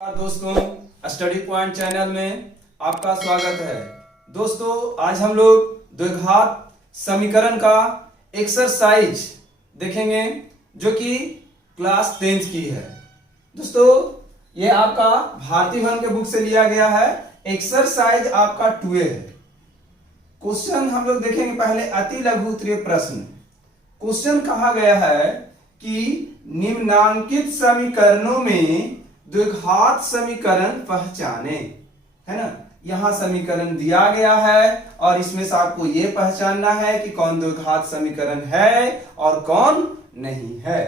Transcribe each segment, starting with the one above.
दोस्तों, study point channel में आपका स्वागत है। दोस्तों, आज हम लोग द्विघात समीकरण का एक्सरसाइज देखेंगे जो कि क्लास 10th की है। दोस्तों, ये आपका भारती भवन के बुक से लिया गया है। एक्सरसाइज आपका 2A है। क्वेश्चन हम लोग देखेंगे पहले अति लघु उत्तरीय प्रश्न। क्वेश्चन कहा गया है कि निम्नांकित समीकरणों में द्विघात समीकरण पहचाने, है ना। यहां समीकरण दिया गया है और इसमें से आपको यह पहचानना है कि कौन द्विघात समीकरण है और कौन नहीं है।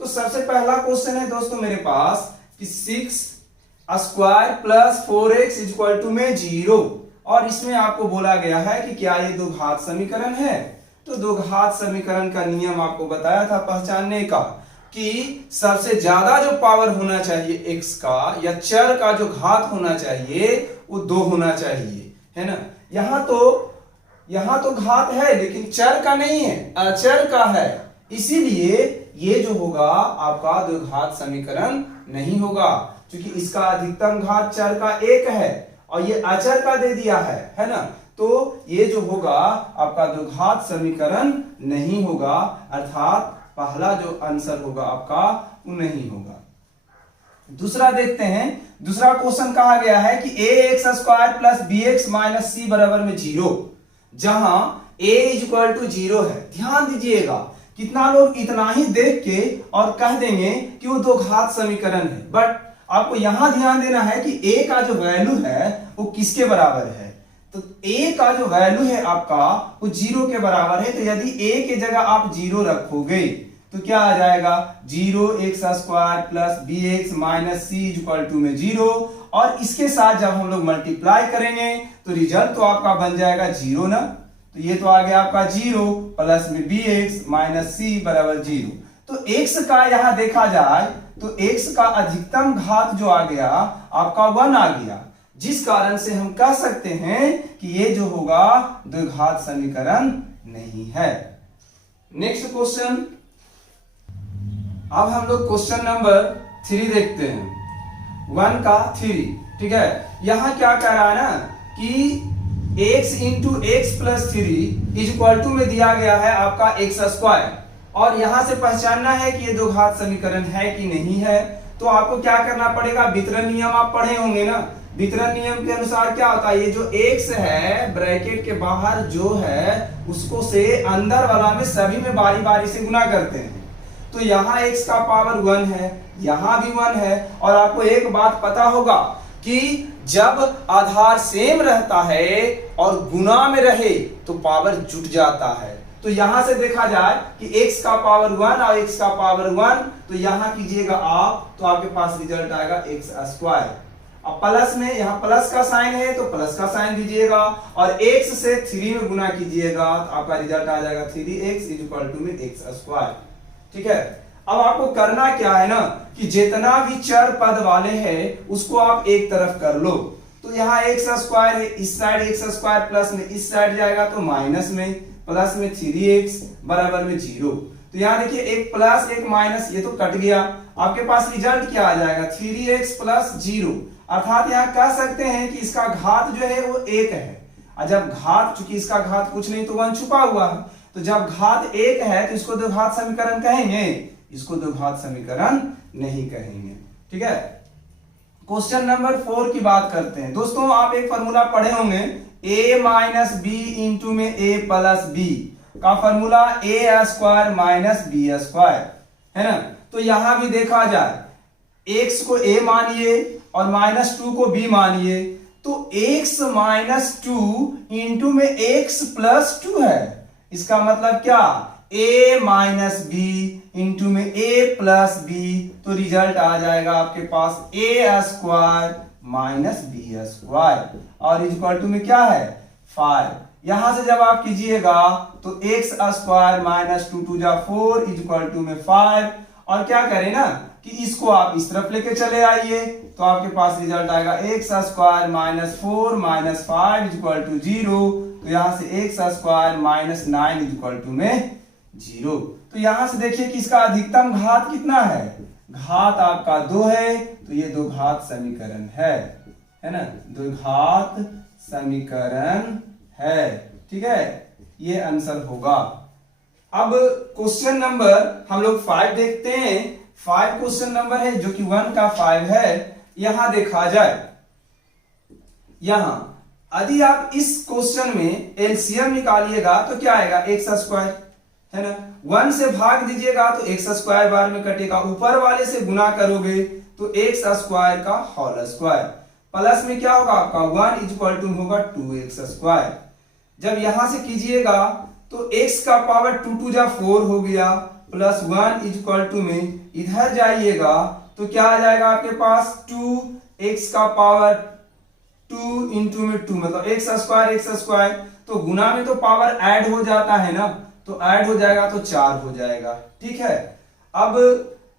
तो सबसे पहला क्वेश्चन है दोस्तों मेरे पास कि 6 square plus 4x equal to में 0, और इसमें आपको बोला गया है कि क्या ये द्विघात समीकरण है। तो द्विघात समीकरण का नियम आपको बताया था पहचानने का कि सबसे ज्यादा जो पावर होना चाहिए x का या चर का जो घात होना चाहिए वो 2 होना चाहिए, है ना। यहां तो घात है लेकिन चर का नहीं है, अचर का है। इसीलिए ये जो होगा आपका द्विघात समीकरण नहीं होगा, क्योंकि इसका अधिकतम घात चर का 1 है और ये अचर का दे दिया है ना। तो ये जो होगा आपका द्विघात समीकरण नहीं होगा, अर्थात पहला जो आंसर होगा आपका वो नहीं होगा। दूसरा देखते हैं। दूसरा क्वेश्चन कहा गया है कि ax square plus bx minus c बराबर में 0, जहां a इक्वल टू 0 है। ध्यान दीजिएगा, कितना लोग इतना ही देख के और कह देंगे कि वो द्विघात समीकरण है, बट आपको यहां ध्यान देना है कि a का जो वैल्यू है वो किसके बराबर है। तो a का जो वैल्यू है आपका वो 0 के बराबर है। तो यदि a के जगह आप 0 रखोगे तो क्या आ जाएगा, 0x square plus bx minus c equal to में 0, और इसके साथ जब हम लोग मल्टीप्लाई करेंगे तो रिजल्ट तो आपका बन जाएगा 0 ना। तो ये तो आ गया आपका 0 प्लस में bx माइनस c बराबर 0। तो x का यहां देखा जाए तो x का अधिकतम घात जो आ गया आपका 1 आ गया, जिस कारण से हम कह सकते हैं कि ये जो होगा द्विघात समीकरण नहीं है। नेक्स्ट क्वेश्चन, अब हम लोग क्वेश्चन नंबर 3 देखते हैं। 1 का 3, ठीक है। यहां क्या कह रहा है ना कि x into x plus 3 equal to में दिया गया है आपका x स्क्वायर, और यहां से पहचानना है कि ये द्विघात समीकरण है कि नहीं है। तो आपको क्या करना पड़ेगा, वितरण नियम आप पढ़े होंगे ना। वितरण नियम के अनुसार क्या होता है, ये जो x है ब्रैकेट के बाहर जो है उसको से अंदर वाला में सभी में बारी बारी से गुना करते हैं। तो यहाँ x का पावर 1 है, यहाँ भी 1 है, और आपको एक बात पता होगा कि जब आधार सेम रहता है और गुना में रहे तो पावर जुट जाता है। तो यहां से देखा जाए कि x का पावर 1 और x का पावर 1, तो यहां कीजिएगा आप, तो आपके पास रिजल्ट आएगा x स्क्वायर। अब प्लस में यहाँ प्लस का साइन है तो प्लस का साइन दीजिएगा, और x से 3 में गुना कीजिएगा तो आपका रिजल्ट आ जाएगा 3x इक्वल टू में x स्क्वायर। ठीक है। अब आपको करना क्या है ना कि जितना भी चर पद वाले हैं उसको आप एक तरफ कर लो। तो यहाँ x स्क्वायर है, इस साइड x स्क्वायर प्लस में इस साइड जाएगा तो माइनस में, प्लस में 3x बराबर में 0। तो यहाँ देखिए एक प्लस एक माइनस, ये तो कट गया। आपके पास रिजल्ट क्या आ जाएगा, 3x प्लस 0, अर्थात यहाँ कह सकते हैं कि इसका घात जो है वो 1 है। और जब घात, चूंकि इसका घात कुछ नहीं तो 1 छुपा हुआ है, तो जब घात 1 है तो इसको द्विघात समीकरण कहेंगे, इसको द्विघात समीकरण नहीं कहेंगे। ठीक है। क्वेश्चन नंबर 4 की बात करते हैं। दोस्तों, आप एक फॉर्मूला पढ़े होंगे, a माइनस बी इंटू में a प्लस बी का formula a square minus B square, है ना। तो यहां भी देखा जाए x को a मानिए और -2 को b मानिए, तो x माइनस 2 इंटू में x प्लस 2 है। इसका मतलब क्या, a माइनस बी इंटू में a प्लस बी, तो रिजल्ट आ जाएगा आपके पास a square minus B square, और इक्वल टू में क्या है 5। यहां से जब आप कीजिएगा तो x स्क्वायर माइनस 2 2 जा 4 इक्वल टू में 5, और क्या करें ना कि इसको आप इस तरफ लेके चले आइए तो आपके पास रिजल्ट आएगा x square minus 4 minus 5 equal to 0। तो यहां से x square minus 9 equal to में 0। तो यहां से देखिए कि इसका अधिकतम घात कितना है, घात आपका 2 है, तो ये दो घात समीकरण है ना, दो घात समीकरण है। ठीक है, ये आंसर होगा। अब क्वेश्चन नंबर हम लोग 5 देखते हैं। 5 क्वेश्चन नंबर है जो कि 1 का 5 है। यहां देखा जाए, यहां यदि आप इस क्वेश्चन में एलसीएम निकालिएगा तो क्या आएगा, एक्स स्क्वायर है ना। 1 से भाग दीजिएगा तो एक्स स्क्वायर बार में कटेगा, ऊपर वाले से गुना करोगे तो एक्स स्क्वायर का होल स्क्वायर, प्लस में क्या होगा आपका 1 इक्वल टू होगा 2x स्क्वायर। जब यहां से कीजिएगा तो x का पावर 2 2 जा 4 हो गया, प्लस 1 इक्वल टू में इधर जाइएगा तो क्या आ जाएगा आपके पास 2x का पावर 2 इंटू में 2 मतलब एक्स स्क्वायर, तो गुना में तो पावर ऐड हो जाता है ना, तो ऐड हो जाएगा तो 4 हो जाएगा। ठीक है, अब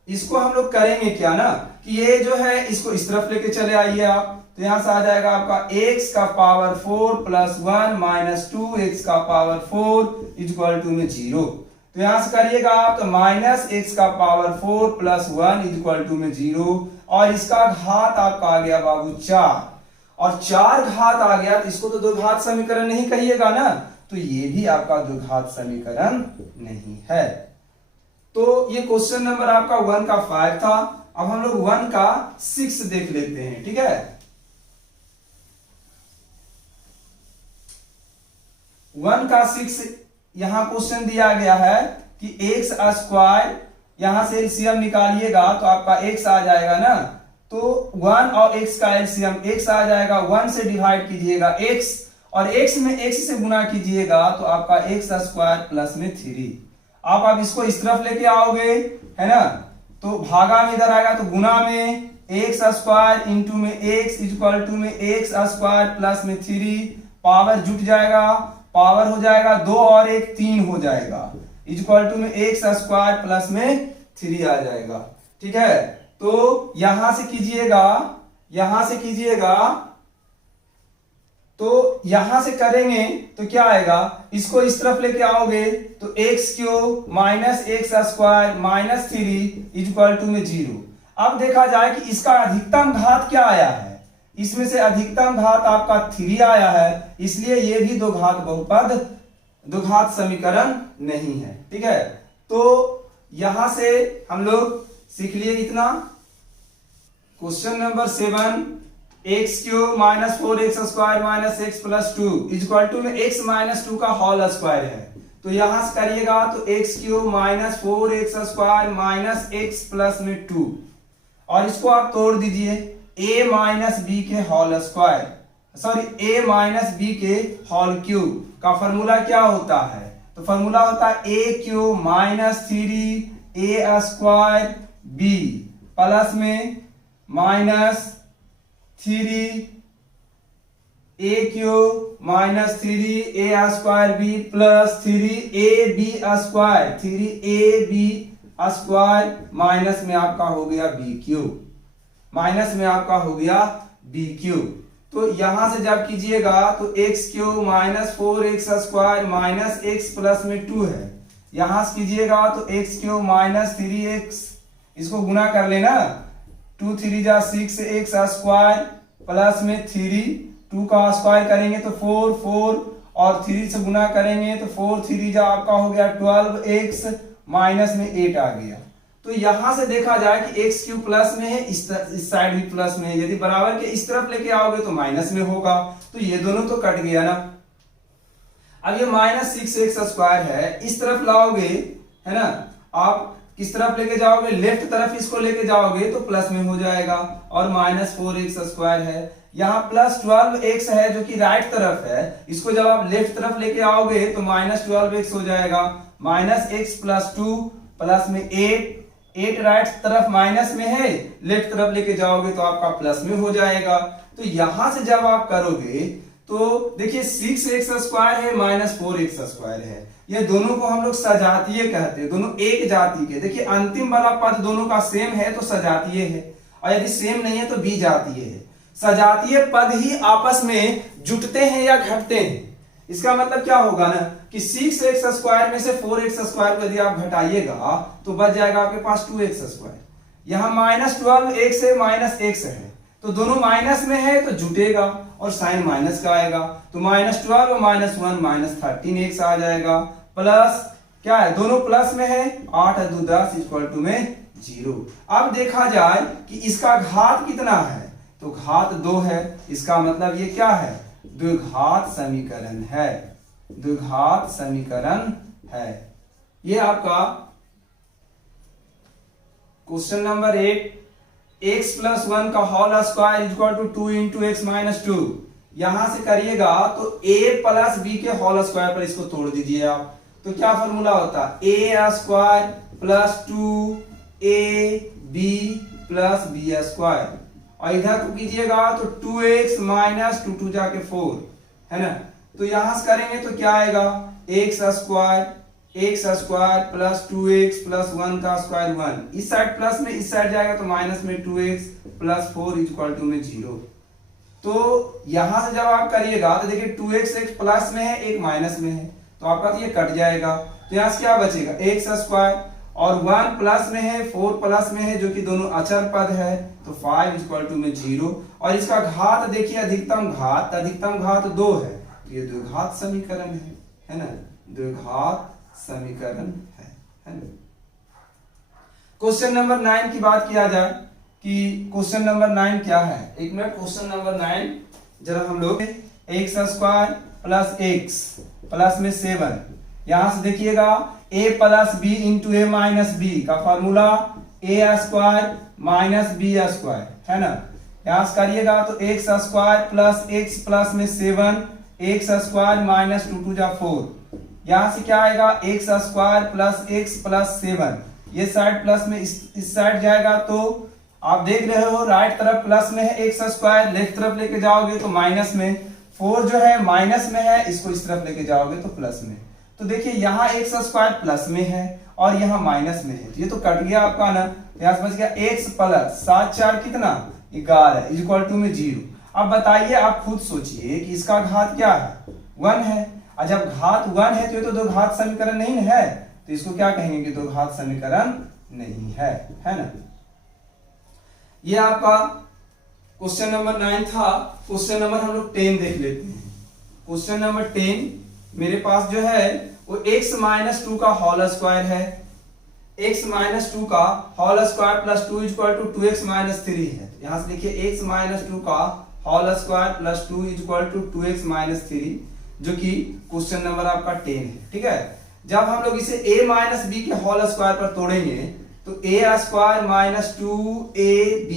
इसको हम लोग करेंगे क्या ना कि ये जो है इसको इस तरफ लेके चले आइए आप, तो यहां से आ जाएगा आपका x का पावर 4 प्लस 1 माइनस 2x का पावर 4 इक्वल टू में 0। तो यहां से करिएगा आप तो माइनस x का पावर 4 प्लस 1 इक्वल टू में 0, और इसका घात आपका आ गया बाबू 4, और 4 घात आ गया तो इसको तो दो घात समीकरण नहीं कहिएगा ना, तो ये भी आपका दो घात समीकरण नहीं है। तो ये क्वेश्चन नंबर आपका 1 का 5 था। अब हम लोग 1 का 6 देख लेते हैं। ठीक है, 1 का 6 यहां क्वेश्चन दिया गया है कि एक्स स्क्वायर, यहां से एलसीएम निकालिएगा तो आपका x आ जाएगा ना, तो 1 और x का एलसीएम x आ जाएगा, 1 से डिवाइड कीजिएगा x, और x में x से गुना कीजिएगा तो आपका x स्क्वायर प्लस में 3। आप इसको इस तरफ लेके आओगे है ना, तो भागा में इधर आएगा तो गुना में x स्क्वायर इंटू में x इक्वल टू में x स्क्वायर प्लस में 3, पावर जुट जाएगा, पावर हो जाएगा 2 और 1 3 हो जाएगा, इक्वल टू में x स्क्वायर प्लस में 3 आ जाएगा। ठीक है, तो यहां से कीजिएगा तो यहां से करेंगे तो क्या आएगा, इसको इस तरफ लेके आओगे तो x cube minus x square minus 3 equal to में 0। अब देखा जाए कि इसका अधिकतम घात क्या आया है, इसमें से अधिकतम घात आपका 3 आया है, इसलिए ये भी दो घात बहुपद, दो घात समीकरण नहीं है। ठीक है, तो यहां से हम लोग सीख लिए इतना। Question number 7, x cube minus 4x square minus x plus 2 equal to में x माइनस 2 का होल स्क्वायर है, तो यहां से करिएगा तो x cube minus 4x square minus x plus में 2, और इसको आप तोड़ दीजिए a माइनस बी के whole square, sorry a minus B के होल क्यूब का फॉर्मूला क्या होता है, तो फॉर्मूला होता है a cube minus 3a square b plus में minus 3 a cube minus 3a square b plus 3ab square 3ab square minus में आपका हो गया b क्यूब, माइनस में आपका हो गया b क्यूब। तो यहां से जब कीजिएगा तो x cube minus 4x square minus x plus में 2 है, यहां से कीजिएगा तो x क्यूब माइनस 3x, इसको गुना कर लेना, 2 3 जा 6x स्क्वायर प्लस में 3, 2 का स्क्वायर करेंगे तो 4 4 और 3 से गुना करेंगे तो 4 3 जा आपका हो गया 12x माइनस में 8 आ गया। तो यहां से देखा जाए कि x क्यूब प्लस में है, इस साइड भी प्लस में है, यदि बराबर के इस तरफ लेके आओगे तो माइनस में होगा, तो ये दोनों तो कट गया ना। अब ये माइनस 6x स्क्वायर है, इस तरफ लाओगे है ना, आप किस तरफ लेके जाओगे, लेफ्ट तरफ इसको लेके जाओगे तो प्लस में हो जाएगा, और माइनस 4x स्क्वायर है, यहाँ प्लस 12x है जो कि राइट तरफ है, इसको जब आप लेफ्ट तरफ लेके आओगे तो माइनस 12x हो जाएगा, माइनस x प्लस 2 प्लस में 8 राइट तरफ माइनस में है, लेफ्ट तरफ लेके जाओगे तो आपका प्लस में हो जाएगा। तो यहां से जब आप करोगे तो देखिए 6x स्क्वायर है माइनस 4x स्क्वायर है, ये दोनों को हम लोग सजातीय कहते हैं, दोनों एक जाति के। देखिए अंतिम वाला पद दोनों का सेम है तो सजातीय है, और यदि सेम नहीं है तो विजातीय है। सजातीय पद ही आपस में जुटते हैं या घटते हैं, इसका मतलब क्या होगा ना कि 6x स्क्वायर में से 4x स्क्वायर को यदि आप घटाइएगा तो बच जाएगा आपके पास 2x स्क्वायर, यहाँ -12 x है -x है, तो दोनों माइनस में है तो जुटेगा और साइन माइनस का आएगा, तो -12 और -1 -13x आ जाएगा। प्लस क्या है, दोनों प्लस में है, 8 और 2 10 इक्वल टू में 0। अब देखा जाए कि इसका घात कितना है, तो घात 2 है, इसका मतलब ये क्या है, द्विघात समीकरण है, द्विघात समीकरण है। ये आपका क्वेश्चन नंबर 8, x प्लस 1 का whole square equal to 2 into x minus 2। यहां से करिएगा तो a प्लस b के होल स्क्वायर पर इसको तोड़ दीजिए आप, तो क्या फॉर्मूला होता है, a square plus 2ab plus b square, और इधर को कीजिएगा तो 2x माइनस 2 2 जाके 4 है ना, तो यहां से करेंगे तो क्या आएगा, x square plus 2x plus 1 का स्क्वायर 1, इस साइड प्लस में इस साइड जाएगा तो माइनस में 2x प्लस 4 इक्वल टू में 0। तो यहां से जब आप करिएगा तो देखिए 2x एक प्लस में है एक माइनस में है, तो आपका तो ये कट जाएगा, तो यहां से क्या बचेगा, x स्क्वायर और 1 प्लस में है 4 प्लस में है जो कि दोनों अचर पद है, तो 5 इक्वल टू में 0। और इसका घात देखिए अधिकतम घात 2 है, तो ये द्विघात समीकरण है ना, द्विघात समीकरण है ना। क्वेश्चन नंबर 9 की बात किया जाए कि क्वेश्चन नंबर 9 क्या है, एक मिनट, क्वेश्चन नंबर 9 जरा हम लोग x square plus x plus में 7, यहां से देखिएगा a plus b into A minus B का formula a square minus b square है ना, यहां से करिएगा तो x square plus x plus में 7 x स्क्वायर माइनस 2 2 जा 4, यहां से क्या आएगा, x square plus x plus 7, ये साइड प्लस में इस साइड जाएगा, तो आप देख रहे हो राइट तरफ प्लस में है x स्क्वायर, लेफ्ट तरफ लेके जाओगे तो माइनस में, 4 जो है माइनस में है, इसको इस तरफ लेके जाओगे तो प्लस में, तो देखिए यहाँ x स्क्वायर प्लस में है और यहाँ माइनस में है, तो ये तो कट गया आपका ना, यहाँ से बच गया x प्लस 7 4 कितना 11 इक्वल टू में 0। अब बताइए, आप खुद सोचिए कि इसका घात क्या है, 1 है, और जब घात 1 है तो ये तो द्विघात समीकरण नहीं है, तो इसको क्या कहेंगे कि द्विघात समीकरण नहीं है ना। ये आपका क्वेश्चन नंबर 9 था। क्वेश्चन नंबर हम लोग 10 देख लेते हैं। क्वेश्चन नंबर 10 मेरे पास जो है वो x माइनस 2 का होल स्क्वायर है, x माइनस 2 का whole square plus 2 equal to 2x minus 3 है, यहां से देखिए x माइनस 2 का whole square plus 2 equal to 2x minus 3, जो कि क्वेश्चन नंबर आपका 10 है, ठीक है। जब हम लोग इसे a माइनस बी के होल स्क्वायर पर तोड़ेंगे तो a square minus 2ab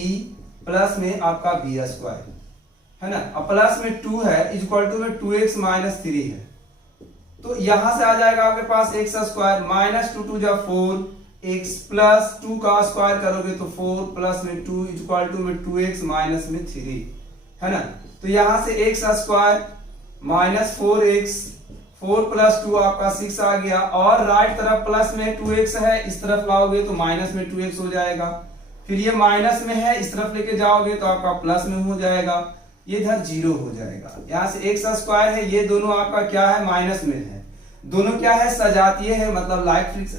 plus में आपका b स्क्वायर है ना, अब प्लस में 2 है इक्वल टू में 2x माइनस 3 है, तो यहां से आ जाएगा आपके पास x स्क्वायर माइनस 2 2 जा 4 x प्लस 2 का स्क्वायर करोगे तो 4 प्लस में 2 इक्वल टू में 2x माइनस में 3 है ना, तो यहां से x square minus 4x 4 plus 2 आपका 6 आ गया, और राइट तरफ प्लस में 2x है, इस तरफ लाओगे तो माइनस में 2x हो जाएगा, फिर ये माइनस में है इस तरफ लेके जाओगे तो आपका प्लस में हो जाएगा, ये इधर 0 हो जाएगा। यहाँ से x स्क्वायर है, ये दोनों आपका क्या है, माइनस में है, दोनों क्या है, सजातीय है, मतलब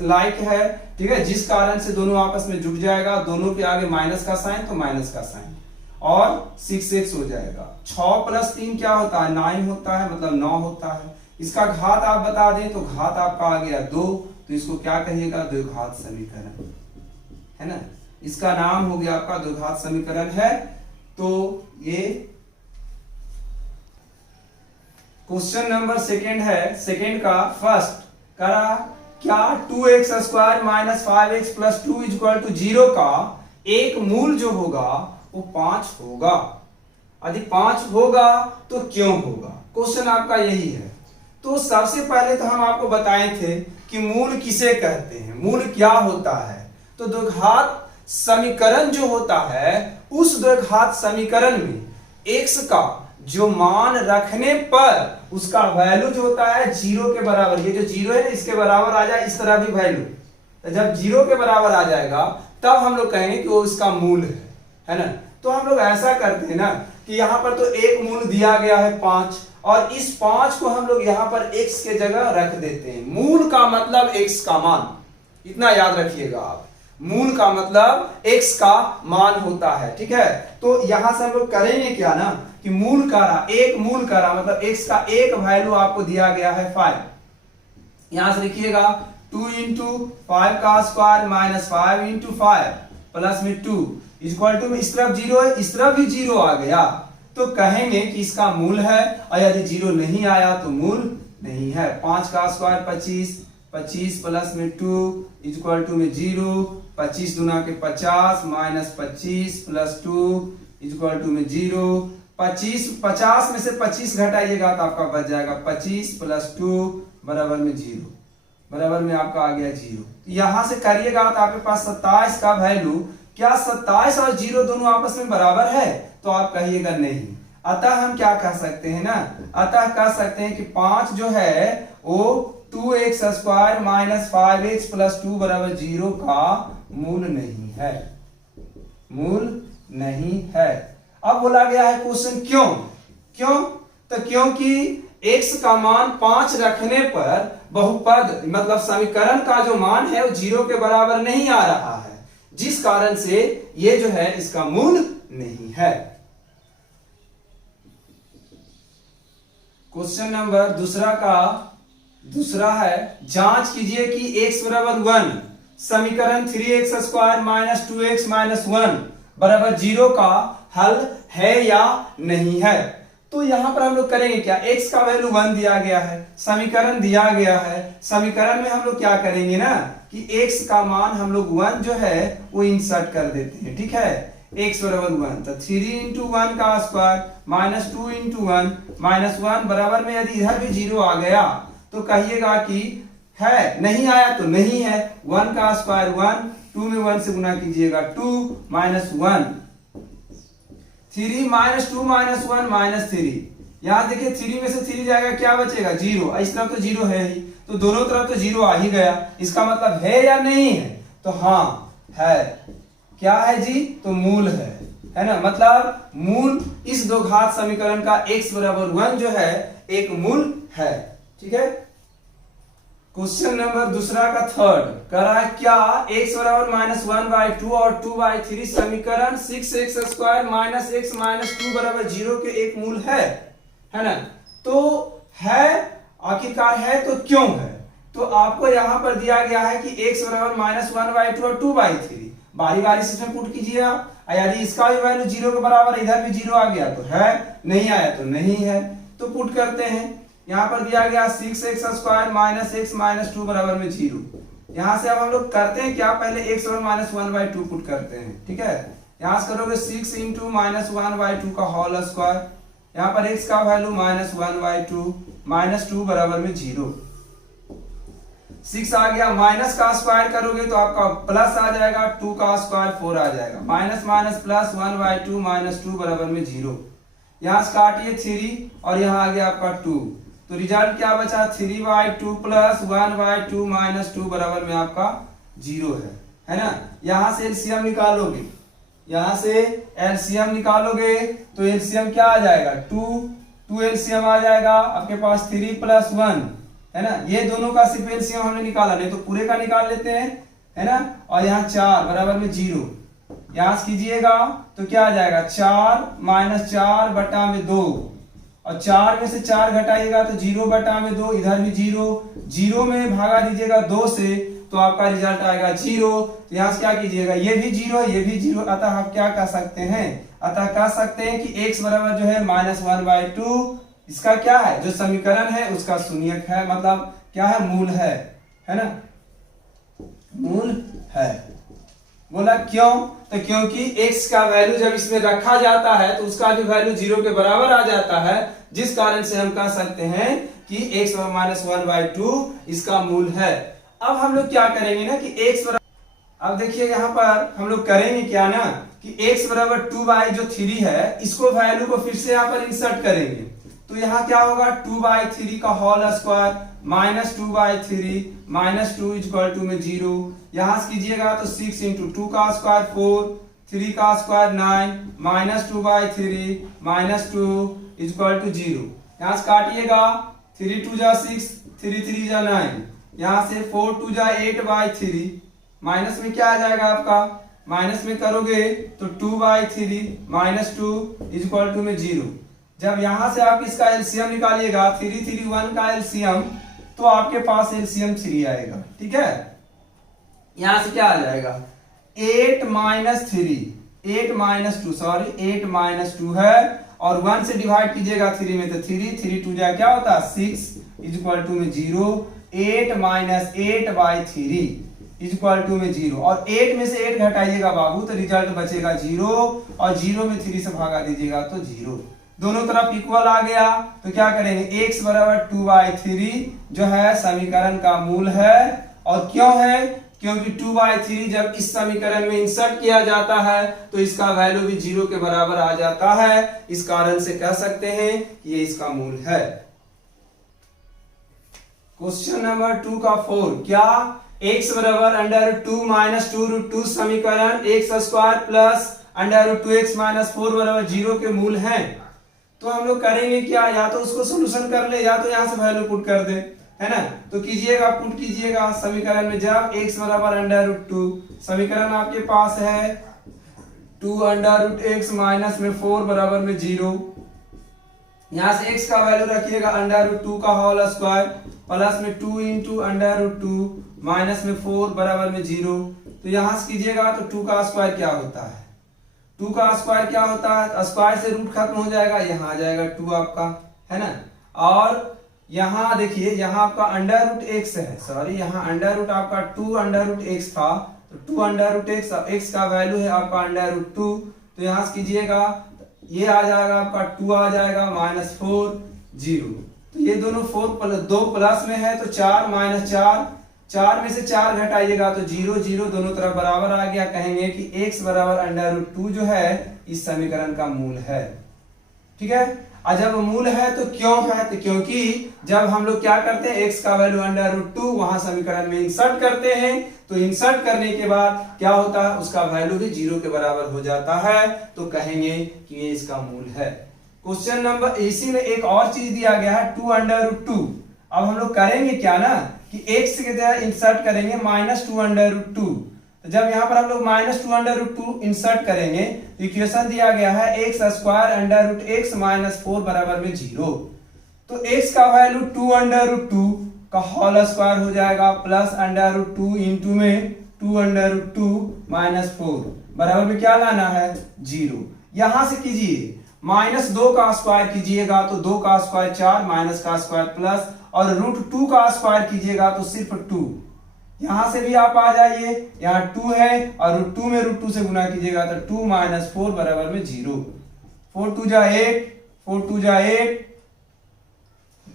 लाइक है, ठीक है, जिस कारण से दोनों आपस में जुड़ जाएगा, दोनों के आगे माइनस का साइन तो माइनस का साइन, और 6x हो जाएगा। 6 प्लस 3 क्या होता है, 9 होता है, मतलब 9 होता है। इसका घात आप बता दें तो घात आपका आ गया 2, तो इसको क्या कहिएगा, द्विघात समीकरण है ना, इसका नाम हो गया आपका द्विघात समीकरण है। तो ये क्वेश्चन नंबर 2 है, सेकंड का फर्स्ट करा क्या, 2x square minus 5x plus 2 equal to 0 का एक मूल जो होगा वो 5 होगा, यदि 5 होगा तो क्यों होगा, क्वेश्चन आपका यही है। तो सबसे पहले तो हम आपको बताए थे कि मूल किसे कहते हैं, मूल क्या होता है, तो द्विघात समीकरण जो होता है उस द्विघात समीकरण में x का जो मान रखने पर उसका वैल्यू जो होता है 0 के बराबर, ये जो 0 है ना इसके बराबर आ जाए, इस तरह भी वैल्यू, तो जब 0 के बराबर आ जाएगा तब हम लोग कहेंगे कि वो इसका मूल है ना। तो हम लोग ऐसा करते हैं ना कि यहाँ पर तो एक मूल दिया गया है 5, और इस 5 को हम लोग यहाँ पर x के जगह रख देते हैं। मूल का मतलब x का मान, इतना याद रखिएगा आप, मूल का मतलब x का मान होता है, ठीक है। तो यहां से हम लोग करेंगे क्या ना कि मूल का एक मूल का मतलब x का एक वैल्यू आपको दिया गया है 5। यहां से लिखिएगा 2 इंटू 5 का स्क्वायर माइनस 5 इंटू 5 प्लस में 2 इक्वल टू में इस तरफ 0 है, इस तरफ भी 0 आ गया तो कहेंगे कि इसका मूल है, और यदि 0 नहीं आया तो मूल नहीं है। 5 का स्क्वायर 25, 25 प्लस में 2 इक्वल टू में 0, 25 दुना के 50 माइनस 25 प्लस 2 इक्वल टू में 0। 50 में से 25 घटाइएगा तो आपका बच जाएगा 25 प्लस 2 बराबर में 0, बराबर में आपका आ गया 0। यहां से करिएगा तो आपके पास 27 का वैल्यू, क्या 27 और 0 दोनों आपस में बराबर है? तो आप कहिएगा नहीं। अतः हम क्या कह सकते हैं ना, अतः कह सकते हैं कि 5 जो है वो 2x square minus 5x plus 2 बराबर 0 का मूल नहीं है, मूल नहीं है। अब बोला गया है क्वेश्चन क्यों? क्यों? तो क्योंकि x का मान 5 रखने पर बहुपद मतलब समीकरण का जो मान है वो 0 के बराबर नहीं आ रहा है, जिस कारण से ये जो है इसका मूल नहीं है। क्वेश्चन नंबर दूसरा है, जांच कीजिए कि x बराबर 1 समीकरण 3x square minus 2x minus 1 बराबर 0 का हल है या नहीं है। तो यहां पर हम लोग करेंगे क्या, x का वैल्यू 1 दिया गया है, समीकरण दिया गया है, समीकरण में हम लोग क्या करेंगे ना कि x का मान हम लोग 1 जो है वो इंसर्ट कर देते हैं, ठीक है। x बराबर 1 तो 3 इंटू 1 का स्क्वायर माइनस 2 इंटू 1 माइनस 1 बराबर में यदि इधर भी 0 आ गया तो कहिएगा कि है, नहीं आया तो नहीं है। 1 का स्क्वायर 1, 2 में 1 से गुना कीजिएगा 2 माइनस 1, 3 माइनस 2 माइनस 1 माइनस 3। यहां देखिए 3 में से 3 जाएगा, क्या बचेगा 0, इस तरफ तो 0 है ही, तो दोनों तरफ तो 0 आ ही गया। इसका मतलब है या नहीं है? तो हाँ है। क्या है जी? तो मूल है ना। मतलब मूल इस दो घात समीकरण का x बराबर 1 जो है एक मूल है, ठीक है। क्वेश्चन नंबर दूसरा का थर्ड कह रहा है क्या x बराबर माइनस 1/2 और 2/3 समीकरण 6x square minus x minus 2 बराबर 0 के एक मूल है ना। तो है, आखिरकार है तो क्यों है? तो आपको यहां पर दिया गया है कि x बराबर माइनस 1/2 और 2/3 बारी बारी से इसमें पुट कीजिए आप। यदि इसका भी वैल्यू 0 के बराबर, इधर भी 0 आ गया तो है, नहीं आया तो नहीं है। तो पुट करते हैं। यहां पर दिया गया 6x square minus x minus 2 बराबर में 0। यहां से अब हम लोग करते हैं क्या, पहले x और माइनस 1/2 पुट करते हैं, ठीक है। यहां से करोगे 6 इंटू माइनस 1/2 का होल स्क्वायर, यहां पर x का वैल्यू माइनस 1/2 माइनस 2 बराबर में 0। 6 आ गया, माइनस का स्क्वायर करोगे तो आपका प्लस आ जाएगा, 2 का स्क्वायर 4 आ जाएगा, माइनस माइनस प्लस 1/2 माइनस 2 बराबर में 0। यहां से काटिए 3 और यहां आ गया आपका 2, तो रिजल्ट क्या बचा 3/2 प्लस 1/2 माइनस 2 बराबर में आपका 0 है ना। यहां से एलसीएम निकालोगे, यहां से एलसीएम निकालोगे तो एलसीएम क्या आ जाएगा 2 एलसीएम आ जाएगा आपके पास 3 प्लस 1 है ना। ये दोनों का सिर्फ एलसीएम हमने निकाला, नहीं तो पूरे का निकाल लेते हैं, है ना। और यहाँ 4 बराबर में 0, यहां से कीजिएगा तो क्या आ जाएगा 4 माइनस 4 बटा में 2, और 4 में से 4 घटाइएगा तो 0 बटा में 2, इधर भी 0 में भागा दीजिएगा 2 से तो आपका रिजल्ट आएगा 0। तो यहां से क्या कीजिएगा, ये भी 0 ये भी 0, अतः आप क्या कह सकते हैं, अतः कह सकते हैं कि x बराबर जो है माइनस 1/2 इसका क्या है, जो समीकरण है उसका शून्यक है, मतलब क्या है, मूल है ना, मूल है। बोला क्यों? तो क्योंकि x का वैल्यू जब इसमें रखा जाता है तो उसका भी वैल्यू 0 के बराबर आ जाता है, जिस कारण से हम कह सकते हैं कि x माइनस 1/2 इसका मूल है। अब हम लोग क्या करेंगे ना कि x बराबर, अब देखिए यहां पर हम लोग करेंगे क्या ना कि x बराबर 2/3 है, इसको वैल्यू को फिर से यहां पर इंसर्ट करेंगे। तो यहाँ क्या होगा 2/3 का whole square minus 2/3 minus 2 equal to में 0। यहां से कीजिएगा तो 6 इंटू 2 का स्क्वायर 4, 3 का square 9 minus 2/3 minus 2 equal to 0। यहां से काटिएगा 3 2 जा 6, 3 3 जा 9, यहां से 4 2 जा 8/3 माइनस में क्या आ जाएगा आपका, माइनस में करोगे तो 2/3 -2 इज इक्वल टू में 0। जब यहां से आप इसका एलसीएम निकालिएगा 3 3 1 का एलसीएम, तो आपके पास एलसीएम 3 आएगा। ठीक है, यहां से क्या आ जाएगा 8 -2 है, और 1 से डिवाइड कीजिएगा 3 में तो 3 2 जा क्या होता है 6 इज इक्वल टू में 0। 8 - 8/3 इज इक्वल टू में 0, और 8 में से 8 घटाइएगा बाबू तो रिजल्ट बचेगा 0, और 0 में 3 से भागा दीजिएगा तो 0। दोनों तरफ इक्वल आ गया तो क्या करेंगे x बराबर 2/3 जो है समीकरण का मूल है। और क्यों है, क्योंकि 2/3 जब इस समीकरण में इंसर्ट किया जाता है तो इसका वैल्यू भी 0 के बराबर आ जाता है। इस कारण से कह सकते हैं कि ये इसका मूल है। क्वेश्चन नंबर 2 का 4, क्या x बराबर √2 - 2√2 समीकरण x² प्लस √2x - 4 बराबर 0 के मूल हैं? तो हम लोग करेंगे क्या, या तो उसको सोल्यूशन कर ले या तो यहां से वैल्यू पुट कर दे, है ना। तो कीजिएगा, पुट कीजिएगा समीकरण में। जब x बराबर √2, समीकरण आपके पास है 2√x माइनस में 4 बराबर में 0। यहां से x का वैल्यू रखिएगा √2 का होल स्क्वायर प्लस में 2 × √2 माइनस में 4 बराबर में 0। तो यहां से कीजिएगा तो 2 का स्क्वायर क्या होता है, 2 का स्क्वायर क्या होता है, स्क्वायर से रूट खत्म हो जाएगा, यहाँ आ जाएगा 2 आपका, है ना। और यहाँ देखिए, यहाँ आपका √x है, सॉरी यहाँ √ आपका 2√x था, तो 2√x, x का वैल्यू है आपका √2। तो यहाँ से कीजिएगा ये आ जाएगा आपका 2 आ जाएगा -4 0। तो ये दोनों 2 प्लस में है तो 4 -4, 4 में से 4 घटाइएगा तो 0 0, दोनों तरफ बराबर आ गया। कहेंगे कि x बराबर √2 जो है इस समीकरण का मूल है। ठीक है, और जब मूल है तो क्यों है, तो क्योंकि जब हम लोग क्या करते हैं x का वैल्यू √2 वहां समीकरण में इंसर्ट करते हैं, तो इंसर्ट करने के बाद क्या होता है, उसका वैल्यू भी 0 के बराबर हो जाता है। तो कहेंगे कि ये इसका मूल है। क्वेश्चन नंबर, इसी में एक और चीज दिया गया है 2√2। अब हम लोग करेंगे क्या ना कि x की जगह इंसर्ट करेंगे -2√2। तो जब यहाँ पर हम लोग -2√2 इंसर्ट करेंगे तो इक्वेशन दिया गया है x² √x - 4 बराबर में 0। तो x का वैल्यू 2√2 का होल स्क्वायर हो जाएगा प्लस √2 इंटू में 2√2 - 4 बराबर में क्या लाना है 0। यहां से कीजिए -2 का स्क्वायर कीजिएगा तो 2 का स्क्वायर 4, माइनस का स्क्वायर प्लस, और √2 का स्क्वायर कीजिएगा तो सिर्फ 2। यहां से भी आप आ जाइए, यहाँ 2 है और √2 में √2 से गुना कीजिएगा तो 2 - 4 बराबर में 0। 4 2 जा 8, 4 2 जा 8,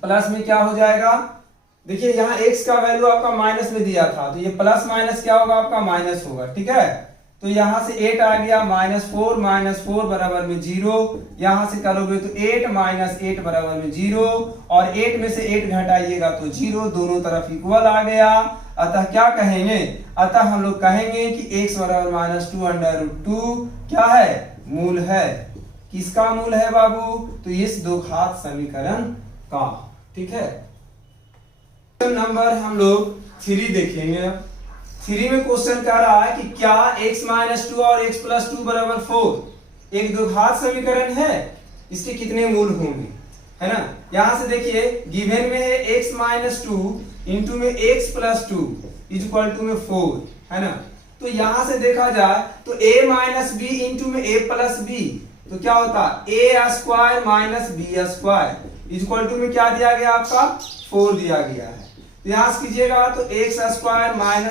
प्लस में क्या हो जाएगा, देखिए यहाँ x का वैल्यू आपका माइनस में दिया था, तो ये प्लस माइनस क्या होगा आपका माइनस होगा। ठीक है, तो यहां से 8 आ गया, -4 बराबर में 0। यहां से करोगे तो 8 - 8 बराबर में 0, और 8 में से 8 घटाइएगा तो 0, दोनों तरफ इक्वल आ गया। अतः क्या कहेंगे, अतः हम लोग कहेंगे कि x बराबर -2√2 क्या है, मूल है। किसका मूल है बाबू, तो इस दो घात समीकरण का। ठीक है, नंबर हम लोग 3 देखेंगे। 3 में क्वेश्चन कह रहा है कि क्या x - 2 और x + 2 बराबर 4 एक द्विघात समीकरण है, इसके कितने मूल होंगे, है ना। यहां से देखिए गिवन में है x - 2 इंटू में x + 2 इज इक्वल टू में 4, है ना। तो यहां से देखा जाए तो a - b इंटू में a + b, तो क्या होता है a² - b² is equal to में क्या दिया गया आपका 4 दिया गया है। तो यहां से कीजिएगा तो x² -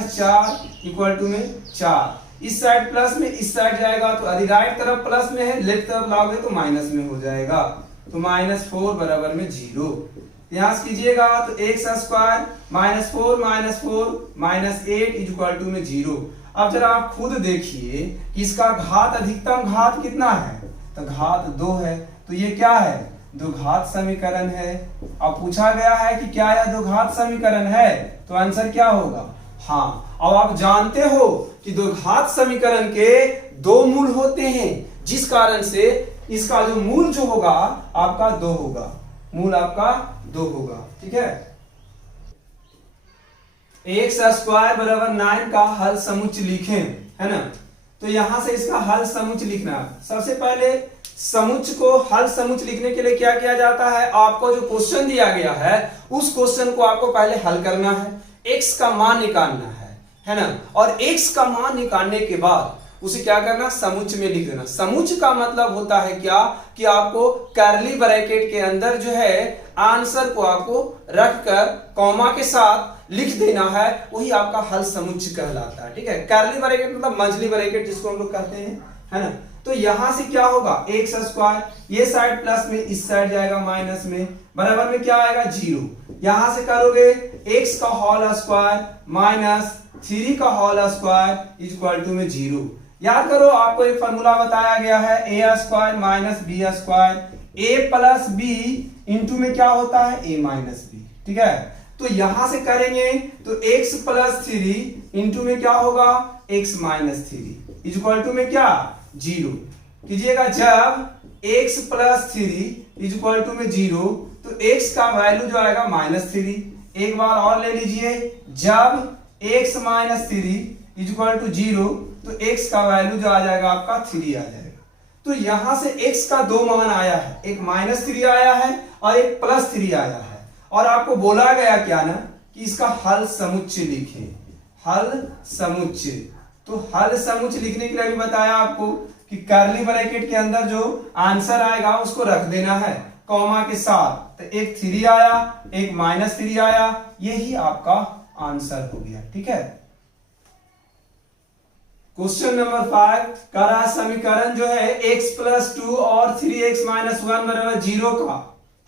4 इक्वल टू में 4, इस साइड प्लस में इस साइड जाएगा तो यदि राइट तरफ प्लस में है, लेफ्ट तरफ लाओगे तो माइनस में हो जाएगा, तो -4 बराबर में 0। यहां से कीजिएगा तो x² - 4 - 8 इज इक्वल टू में 0। अब जरा आप खुद देखिए कि इसका घात, अधिकतम घात कितना है, तो घात 2 है, तो ये क्या है, द्विघात समीकरण है। अब पूछा गया है कि क्या यह द्विघात समीकरण है, तो आंसर क्या होगा, हाँ। अब आप जानते हो कि द्विघात समीकरण के 2 मूल होते हैं, जिस कारण से इसका जो मूल जो होगा आपका 2 होगा, मूल आपका 2 होगा। ठीक है, एक्स स्क्वायर बराबर 9 का हल समुच्चय लिखें, है ना। तो यहां से इसका हल समुच्चय लिखना है। सबसे पहले समुच्चय को हल समुच्चय लिखने के लिए क्या किया जाता है, आपको जो क्वेश्चन दिया गया है उस क्वेश्चन को आपको पहले हल करना है, x का मान निकालना है ना। और x का मान निकालने के बाद उसे क्या करना, समुच्चय में लिख देना। समुच्चय का मतलब होता है क्या कि आपको कर्ली ब्रैकेट के अंदर जो है आंसर को आपको रखकर कॉमा के साथ लिख देना है, वही आपका हल समुच्चय कहलाता है। ठीक है, कर्ली ब्रैकेट मतलब मंझली ब्रैकेट जिसको हम लोग कहते हैं, है ना। तो यहां से क्या होगा, एक्स स्क्वायर, ये साइड प्लस में, इस साइड जाएगा माइनस में, बराबर में क्या आएगा 0। यहां से करोगे एक्स का होल स्क्वायर माइनस 3 का होल स्क्वायर इक्वल टू में 0। याद करो आपको एक फॉर्मूला बताया गया है, ए स्क्वायर माइनस बी स्क्वायर, ए प्लस बी इंटू में क्या होता है, ए माइनस बी। ठीक है, तो यहां से करेंगे तो x प्लस 3 इंटू में क्या होगा, x माइनस 3 इक्वल टू में क्या 0 कीजिएगा। जब x प्लस 3 इक्वल टू में 0 तो x का वैल्यू जो आएगा -3। एक बार और ले लीजिए, जब x माइनस 3 इक्वल टू 0 तो x का वैल्यू जो आ जाएगा आपका 3 आ जाएगा। तो यहां से x का दो मान आया है, एक -3 आया है और एक +3 आया है। और आपको बोला गया क्या ना कि इसका हल समुच्चय लिखें, हल समुच्चय। तो हल समुच्चय लिखने के लिए भी बताया आपको कि कर्ली ब्रैकेट के अंदर जो आंसर आएगा उसको रख देना है कॉमा के साथ। तो एक 3 आया, एक -3 आया, यही आपका आंसर हो गया। ठीक है, क्वेश्चन नंबर 5 करा समीकरण जो है x प्लस 2 और 3x माइनस 1 बराबर 0 का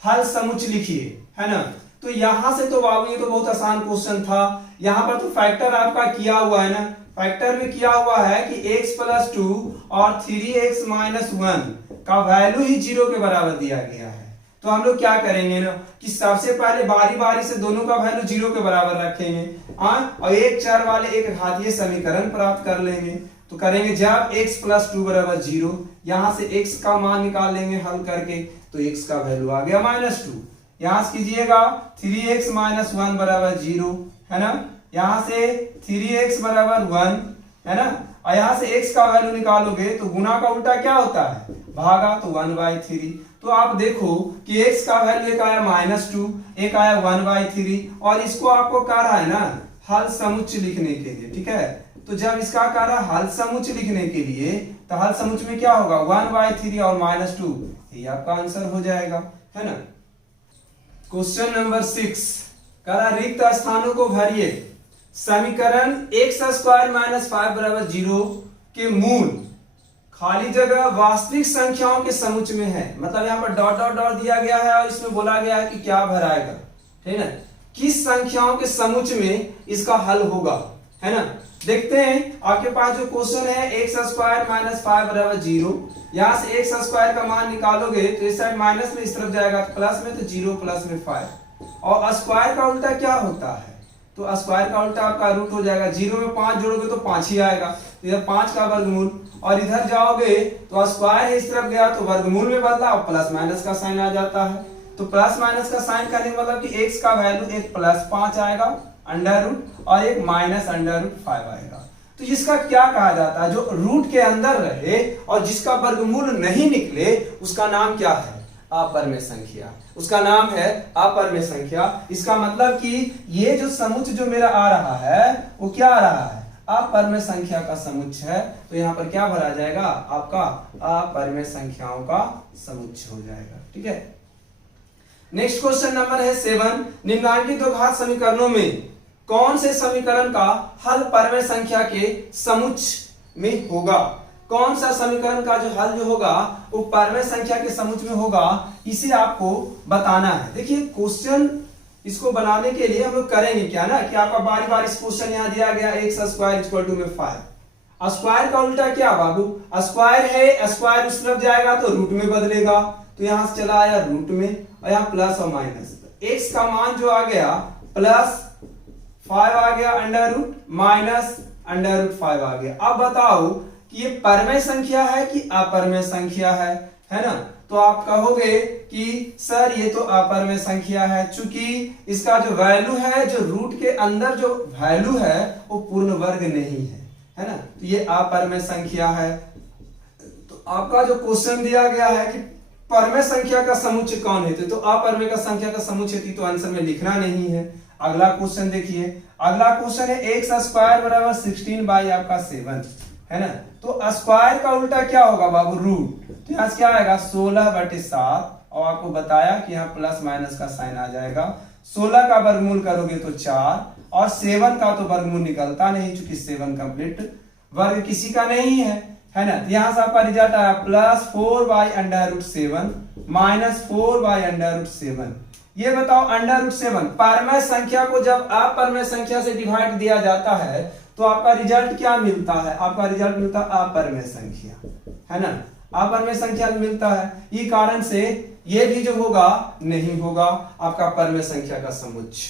हल समुच्चय लिखिए, है ना। तो यहां से तो बाबू ये तो बहुत आसान क्वेश्चन था। यहां पर तो फैक्टर आपका किया हुआ है ना, फैक्टर में किया हुआ है कि x प्लस 2 और 3x माइनस 1 का वैल्यू ही 0 के बराबर दिया गया है। तो हम लोग क्या करेंगे ना कि सबसे पहले बारी बारी से दोनों का वैल्यू 0 के बराबर रखेंगे और एक चर वाले एक घातीय समीकरण प्राप्त कर लेंगे। तो करेंगे जब x प्लस 2 बराबर 0, यहां से x का मान निकाल लेंगे हल करके, तो x का वैल्यू आ गया -2। यहां से कीजिएगा 3x माइनस 1 बराबर 0, है ना। यहां से 3x बराबर 1, है ना। और यहां से x का वैल्यू निकालोगे तो गुना का उल्टा क्या होता है, भागा, तो 1/3। तो आप देखो कि x का वैल्यू एक आया -2, एक आया 1/3, और इसको आपको कह रहा है ना हल समुच्चय लिखने के लिए। ठीक है, तो जब इसका कह रहा है हल समुच्चय लिखने के लिए, तो हल समुच्चय में क्या होगा, 1/3 और -2, ये आपका आंसर हो जाएगा, है ना। क्वेश्चन नंबर 6 करा रिक्त स्थानों को भरिए। समीकरण x स्क्वायर माइनस 5 बराबर 0 के मूल खाली जगह वास्तविक संख्याओं के समुच्चय में है। मतलब यहाँ पर डॉट डॉट डॉट दिया गया है और इसमें बोला गया है कि क्या भराएगा, ठीक है, किस संख्याओं के समुच्चय में इसका हल होगा, है ना। देखते हैं आपके पास जो क्वेश्चन है x स्क्वायर माइनस 5 बराबर 0, यहां से x स्क्वायर का मान निकालोगे तो इस साइड माइनस में, इस तरफ जाएगा प्लस में, तो 0 प्लस में 5। और स्क्वायर का उल्टा क्या होता है, तो स्क्वायर का उल्टा आपका रूट हो जाएगा। 0 में 5 जोड़ोगे तो 5 ही आएगा, तो इधर 5 का वर्गमूल, और इधर जाओगे तो स्क्वायर इस तरफ गया तो वर्गमूल में बदला और प्लस माइनस का साइन आ जाता है। तो प्लस माइनस का साइन करने का मतलब कि x का वैल्यू एक +5 आएगा अंडर रूट और एक माइनस अंडर रूट 5 आएगा। तो जिसका क्या कहा जाता है, जो रूट के अंदर रहे और जिसका वर्गमूल नहीं निकले उसका नाम क्या है, अपरिमेय संख्या। उसका नाम है अपरिमेय संख्या। इसका मतलब कि ये जो समुच्चय जो मेरा आ रहा है वो क्या आ रहा है, अपरिमेय संख्या का समुच्चय है। तो यहाँ पर क्या भरा जाएगा, आपका अपरिमेय संख्याओं का समुच्चय हो जाएगा। ठीक है, नेक्स्ट क्वेश्चन नंबर है 7। निम्नलिखित दो घात समीकरणों में कौन से समीकरण का हल परिमेय संख्या के समुच्चय में होगा। कौन सा समीकरण का जो हल जो होगा वो परिमेय संख्या के समुच्चय में होगा, इसे आपको बताना है। देखिए क्वेश्चन इसको बनाने के लिए हम लोग करेंगे क्या ना कि आपका बारी बारी क्वेश्चन यहाँ दिया गया x स्क्वायर इक्वल टू में 5। स्क्वायर का उल्टा क्या बाबू, स्क्वायर है, स्क्वायर उस तरफ जाएगा तो रूट में बदलेगा, तो यहां से चला आया रूट में और यहाँ प्लस और माइनस। x का मान जो आ गया +5 आ गया under root minus under root 5 आ गया। अब बताओ कि ये परिमेय संख्या है कि अपरिमेय संख्या है ना। तो आप कहोगे कि सर ये तो अपरिमेय संख्या है, चूंकि इसका जो वैल्यू है, जो रूट के अंदर जो वैल्यू है वो पूर्ण वर्ग नहीं है ना, तो ये अपरिमेय संख्या है। तो आपका जो क्वेश्चन दिया गया है कि परमेय संख्या का समुच्चय कौन है, तो अपरिमेय का संख्या का समुच्चय तो आंसर में लिखना नहीं है। अगला क्वेश्चन देखिए, अगला क्वेश्चन है एक्स स्क्वायर बराबर 16 बाई आपका 7 है ना, तो स्क्वायर का उल्टा क्या होगा बाबू, रूट। तो यहाँ क्या आएगा 16/7, और आपको बताया कि यहाँ प्लस माइनस का साइन आ जाएगा। 16 का वर्गमूल करोगे तो 4, और 7 का तो वर्गमूल निकलता नहीं, चूंकि 7 कंप्लीट वर्ग किसी का नहीं है ना। तो यहां से आपका रिजल्ट आया +4/√7 -4/√7। ये बताओ √7 परमेय संख्या को जब अपरिमेय संख्या से डिवाइड दिया जाता है तो आपका रिजल्ट क्या मिलता है, आपका रिजल्ट मिलता है अपरिमेय संख्या, है ना, अपरिमेय संख्या मिलता है। ये कारण से ये भी जो होगा नहीं होगा आपका परमेय संख्या का समुच्चय।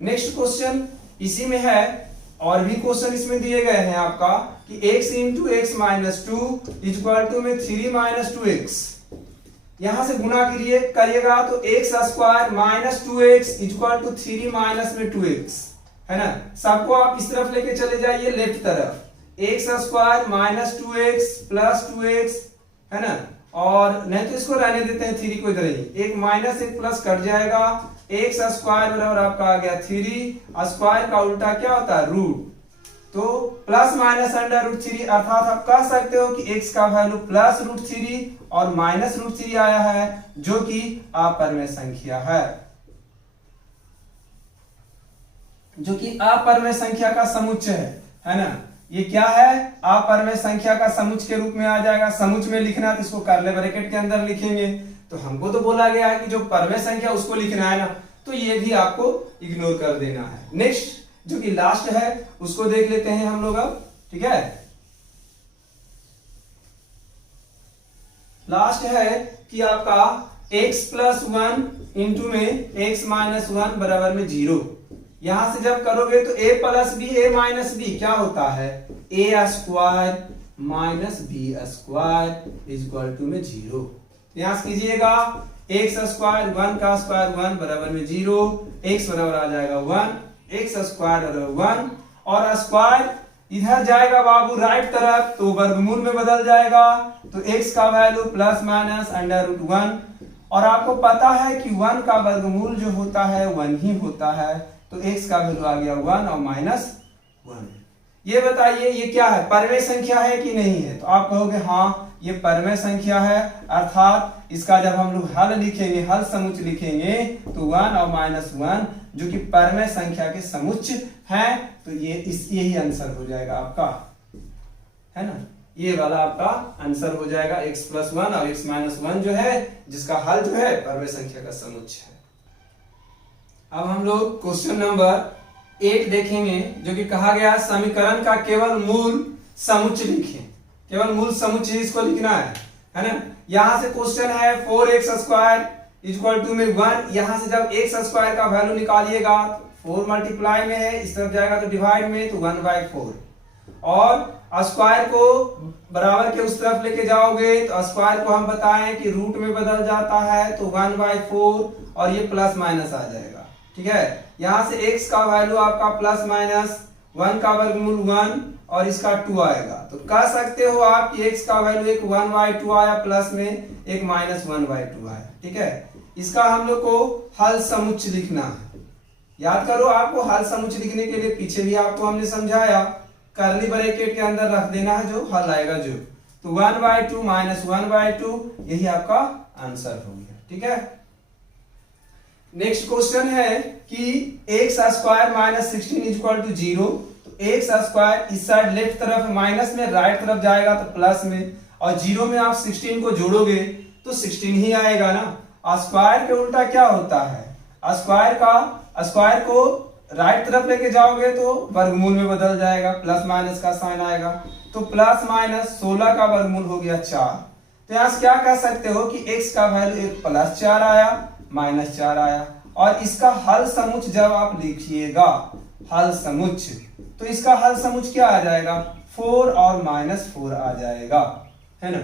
नेक्स्ट क्वेश्चन इसी में है, और भी क्वेश्चन इसमें दिए गए हैं आपका कि x into x minus 2 equal to में 3 - 2x, यहां से गुना करिएगा तो x square minus 2x equal to 3 - 2x, है ना। सबको आप इस तरफ लेके चले जाइए लेफ्ट तरफ, x square minus 2x plus 2x, है ना, और नहीं तो इसको रहने देते हैं 3 को इधर ही, एक माइनस एक प्लस कट जाएगा, एक्स स्क्वायर बराबर आपका आ गया 3, स्क्वायर का उल्टा क्या होता है रूट, तो प्लस माइनस √3, अर्थात आप कह सकते हो कि x का वैल्यू +√3 और -√3 आया है, जो कि अपरिमेय संख्या का समुच्चय है ना। ये क्या है, अपरिमेय संख्या का समुच्चय के रूप में आ जाएगा। समुच्चय में लिखना तो इसको कर्ली ब्रैकेट के अंदर लिखेंगे, तो हमको तो बोला गया है कि जो परमेय संख्या उसको लिखना है ना, तो ये भी आपको इग्नोर कर देना है। नेक्स्ट जो कि लास्ट है उसको देख लेते हैं हम लोग अब, ठीक है। लास्ट है कि आपका x + 1 इंटू में x - 1 बराबर में 0, यहां से जब करोगे तो a + b a - b क्या होता है, a square minus b square equal to में 0। यहां से कीजिएगा x स्क्वायर 1 का स्क्वायर 1 बराबर में 0, x बराबर आ जाएगा 1, x स्क्वायर बराबर 1, और स्क्वायर इधर जाएगा बाबू राइट तरफ तो वर्गमूल में बदल जाएगा, तो x का वैल्यू प्लस माइनस √1, और आपको पता है कि 1 का वर्गमूल जो होता है 1 ही होता है, तो x का वैल्यू आ गया 1 और -1। ये बताइए ये क्या है, परमेय संख्या है कि नहीं है, तो आप कहोगे हाँ ये परमेय संख्या है, अर्थात इसका जब हम लोग हल लिखेंगे, हल समुच्चय लिखेंगे तो 1 और -1 जो कि परमेय संख्या के समुच्चय है, तो यही आंसर हो जाएगा आपका, है ना, ये वाला आपका आंसर हो जाएगा x + 1 और x - 1 जो है, जिसका हल जो है परमेय संख्या का समुच्चय है। अब हम लोग क्वेश्चन नंबर 8 देखेंगे, जो कि कहा गया समीकरण का केवल मूल समुच्चय लिखें, केवल मूल समुच्चय इसको लिखना है ना। यहां से क्वेश्चन है 4x² इक्वल टू में 1, यहां से जब x² का वैल्यू निकालिएगा 4 मल्टीप्लाई में है, इस तरफ जाएगा तो डिवाइड में, तो 1/4, और स्क्वायर को बराबर के उस तरफ लेके जाओगे तो स्क्वायर को हम बताएं कि रूट में बदल जाता है, तो 1/4 और ये प्लस माइनस आ जाएगा, ठीक है। यहां से x का वैल्यू आपका प्लस माइनस 1 का वर्गमूल 1 और इसका 2 आएगा, तो कह सकते हो आप कि x का वैल्यू एक 1/2 आया, प्लस में एक -1/2 आया, ठीक है। इसका हम लोग को हल समुच्चय लिखना है। याद करो, आपको हल समुच्चय लिखने के लिए पीछे भी आपको हमने समझाया, कर्ली ब्रैकेट के अंदर रख देना है जो हल आएगा जो, तो 1/2 -1/2 यही आपका आंसर हो गया, ठीक है। नेक्स्ट क्वेश्चन है कि x² -16 इक्वल टू 0, तो x² इस साइड लेफ्ट तरफ माइनस में, राइट तरफ जाएगा तो प्लस में, और 0 में आप 16 को जोड़ोगे तो 16 ही आएगा ना। स्क्वायर के उल्टा क्या होता है, स्क्वायर को राइट तरफ लेके जाओगे तो वर्गमूल में बदल जाएगा, प्लस माइनस का साइन आएगा, तो प्लस माइनस 16 का वर्गमूल हो गया 4। तो यहां से क्या कह सकते हो कि x का वैल्यू एक +4 आया, -4 आया, और इसका हल समुच्चय जब आप लिखिएगा हल समुच्चय, तो इसका हल समुच्चय क्या आ जाएगा, 4 और -4 आ जाएगा, है ना।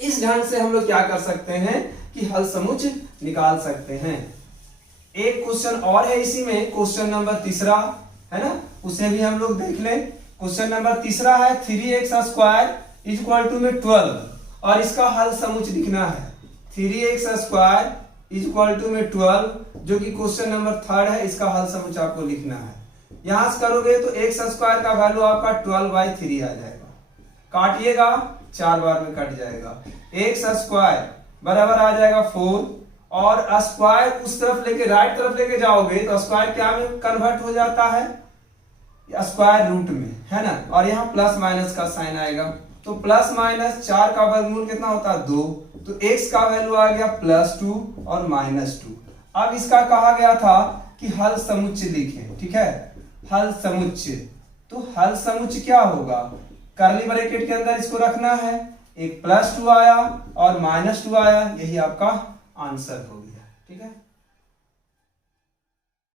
इस ढंग से हम लोग क्या कर सकते हैं कि हल समुच्च निकाल सकते हैं। एक क्वेश्चन और है इसी में, क्वेश्चन नंबर तीसरा है ना, उसे भी हम लोग देख लें। क्वेश्चन नंबर तीसरा है 3x स्क्वायर इक्वल टू में 12 और इसका हल समुच्च लिखना है। 3x स्क्वायर इक्वल टू में 12 जो कि क्वेश्चन नंबर थर्ड है, इसका हल समुच्च आपको लिखना है। यहां से करोगे तो x स्क्वायर का वैल्यू आपका 12/3 आ जाएगा, काटिएगा 4 बार में कट जाएगा। x स्क्वायर बराबर आ जाएगा 4 और स्क्वायर उस तरफ लेके राइट तरफ लेके जाओगे तो स्क्वायर क्या में कन्वर्ट हो जाता है, स्क्वायर रूट में, है ना। और यहाँ प्लस माइनस का साइन आएगा तो प्लस माइनस 4 का वर्गमूल कितना होता है 2, तो x का वैल्यू आ गया +2 और -2। अब इसका कहा गया था कि हल समुच्च लिखें, ठीक है, हल समुच्च। तो हल समुच्च क्या होगा, कर्ली ब्रैकेट के अंदर इसको रखना है, एक +2 आया और -2 आया, यही आपका आंसर होगा।